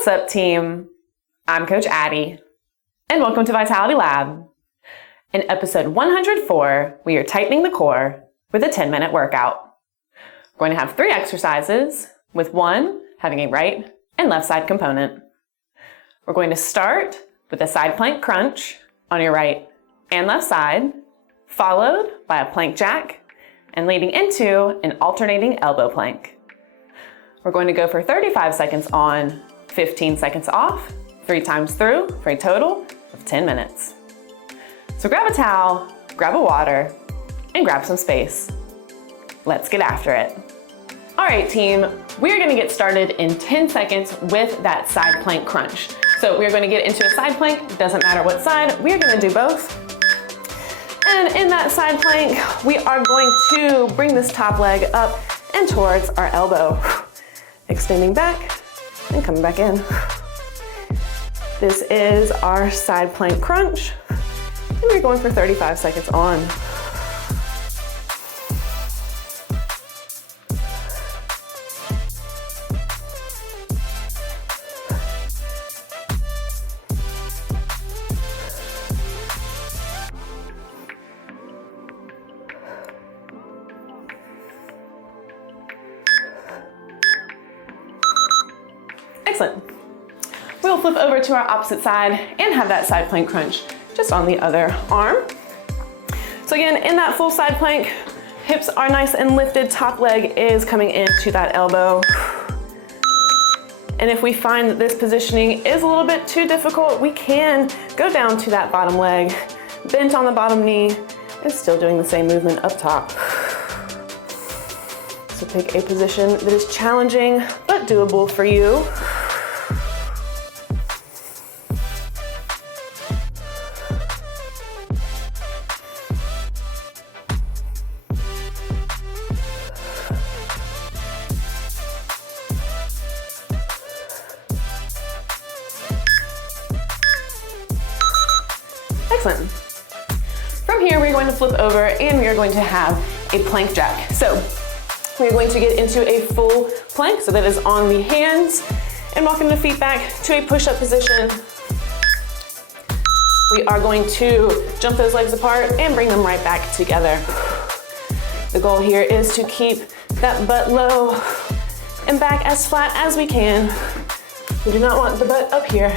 What's up, team? I'm Coach Addie, and welcome to Vitality Lab. In episode 104, we are tightening the core with a 10-minute workout. We're going to have 3 exercises, with one having a right and left side component. We're going to start with a side plank crunch on your right and left side, followed by a plank jack, and leading into an alternating elbow plank. We're going to go for 35 seconds on, 15 seconds off, 3 times through for a total of 10 minutes. So grab a towel, grab a water, and grab some space. Let's get after it. All right, team, we're gonna get started in 10 seconds with that side plank crunch. So we're gonna get into a side plank, doesn't matter what side, we're gonna do both. And in that side plank, we are going to bring this top leg up and towards our elbow. Extending back and coming back in. This is our side plank crunch. And we're going for 35 seconds on. Excellent. We'll flip over to our opposite side and have that side plank crunch just on the other arm. So again, in that full side plank, hips are nice and lifted, top leg is coming into that elbow. And if we find that this positioning is a little bit too difficult, we can go down to that bottom leg, bent on the bottom knee, and still doing the same movement up top. So pick a position that is challenging but doable for you. Excellent. From here, we're going to flip over and we are going to have a plank jack. So we're going to get into a full plank, so that is on the hands, and walking the feet back to a push-up position. We are going to jump those legs apart and bring them right back together. The goal here is to keep that butt low and back as flat as we can. We do not want the butt up here.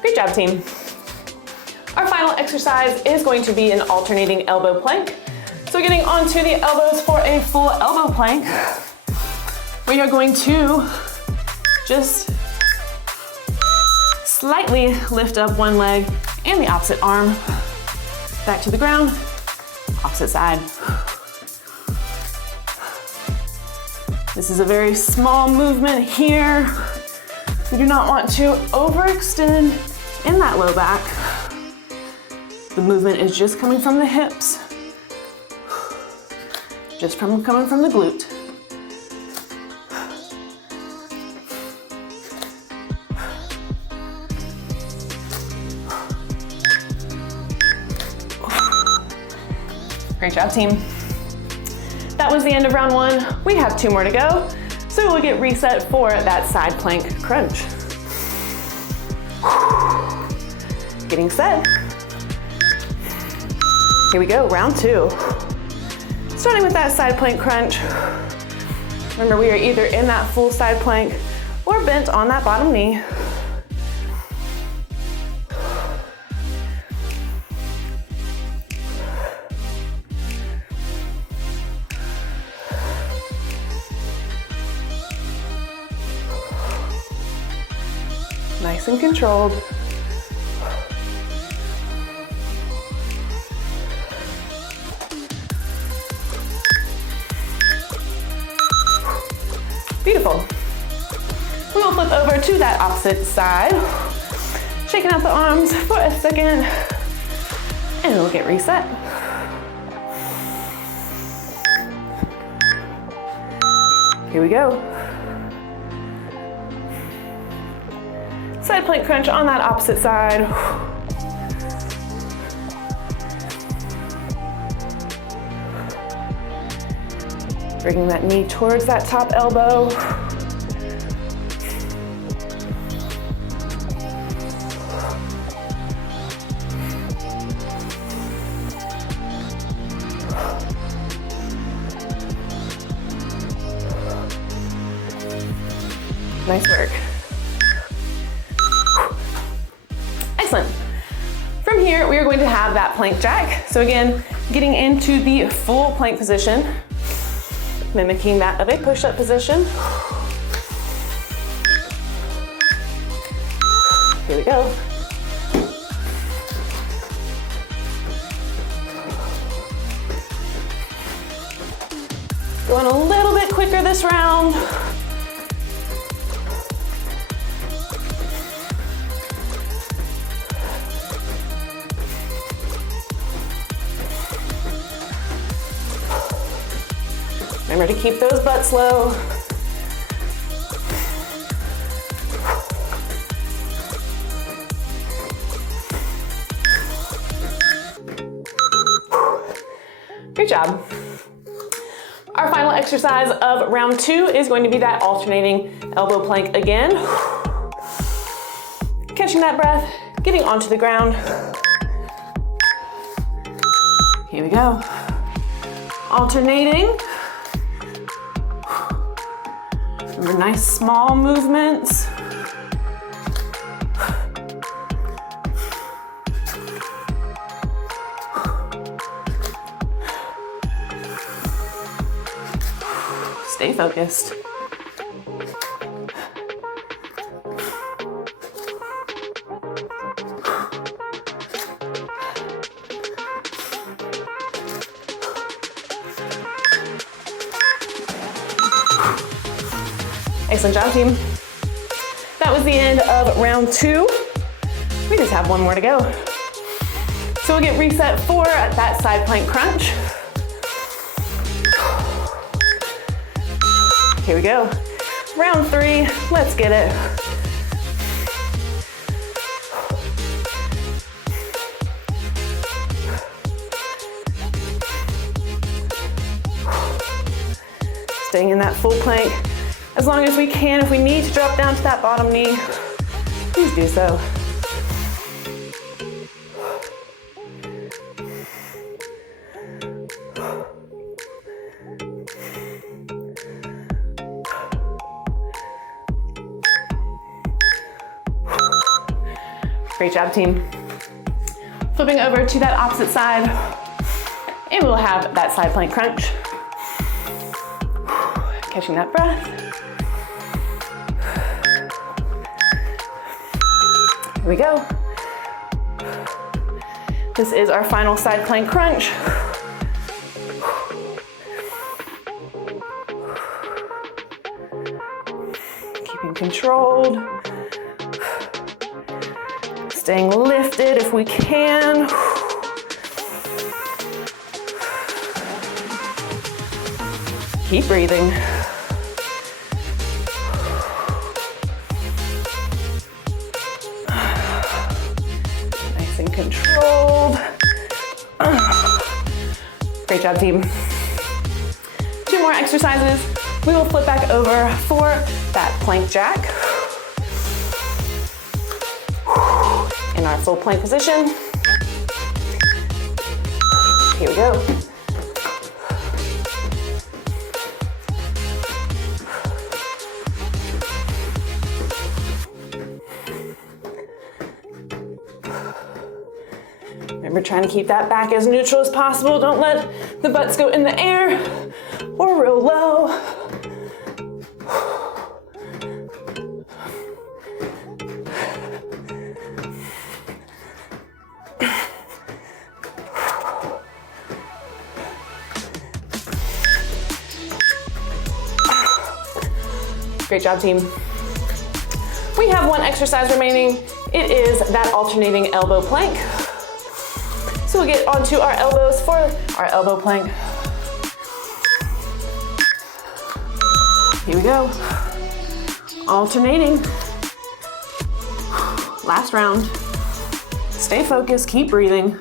Great job, team. Our final exercise is going to be an alternating elbow plank. So getting onto the elbows for a full elbow plank, we are going to just slightly lift up one leg and the opposite arm, back to the ground, opposite side. This is a very small movement here. We do not want to overextend in that low back. The movement is just coming from the hips, coming from the glute. Great job, team. That was the end of round 1. We have 2 more to go. So we'll get reset for that side plank crunch. Getting set. Here we go, round 2. Starting with that side plank crunch. Remember, we are either in that full side plank or bent on that bottom knee. Nice and controlled. Beautiful. We will flip over to that opposite side. Shaking out the arms for a second, and we'll get reset. Here we go. Side plank crunch on that opposite side. Bringing that knee towards that top elbow. Nice work. Excellent. From here, we are going to have that plank jack. So again, getting into the full plank position, mimicking that of a push-up position. Here we go. Going a little bit quicker this round. Remember to keep those butts low. Great job. Our final exercise of round 2 is going to be that alternating elbow plank again. Catching that breath, getting onto the ground. Here we go. Alternating. Remember, nice small movements. Stay focused. Excellent job, team. That was the end of round 2. We just have one more to go. So we'll get reset for that side plank crunch. Here we go. Round 3, let's get it. Staying in that full plank as long as we can. If we need to drop down to that bottom knee, please do so. Great job, team. Flipping over to that opposite side, and we'll have that side plank crunch. Catching that breath. Here we go. This is our final side plank crunch. Keeping controlled. Staying lifted if we can. Keep breathing. Nice and controlled. Great job, team. 2 more exercises. We will flip back over for that plank jack. In our full plank position. Here we go. Remember, trying to keep that back as neutral as possible. Don't let the butts go in the air or real low. Great job, team. We have 1 exercise remaining. It is that alternating elbow plank. So we'll get onto our elbows for our elbow plank. Here we go. Alternating. Last round. Stay focused, keep breathing.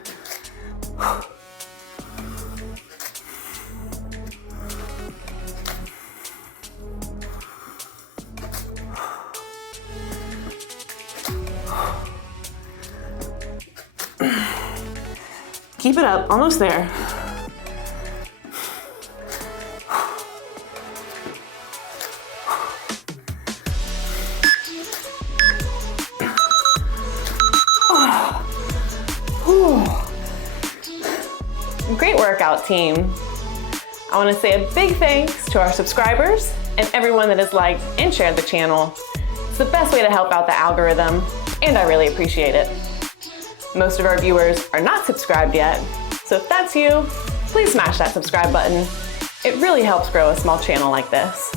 Keep it up, almost there. Great workout, team. I want to say a big thanks to our subscribers and everyone that has liked and shared the channel. It's the best way to help out the algorithm, and I really appreciate it. Most of our viewers are not subscribed yet, so if that's you, please smash that subscribe button. It really helps grow a small channel like this.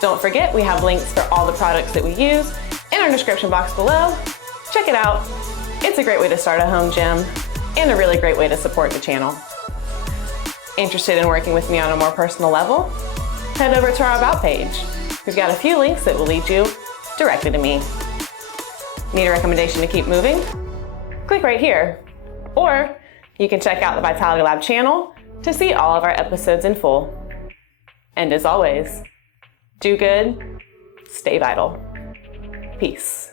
Don't forget, we have links for all the products that we use in our description box below. Check it out. It's a great way to start a home gym and a really great way to support the channel. Interested in working with me on a more personal level? Head over to our About page. We've got a few links that will lead you directly to me. Need a recommendation to keep moving? Click right here. Or you can check out the Vitality Lab channel to see all of our episodes in full. And as always, do good, stay vital. Peace.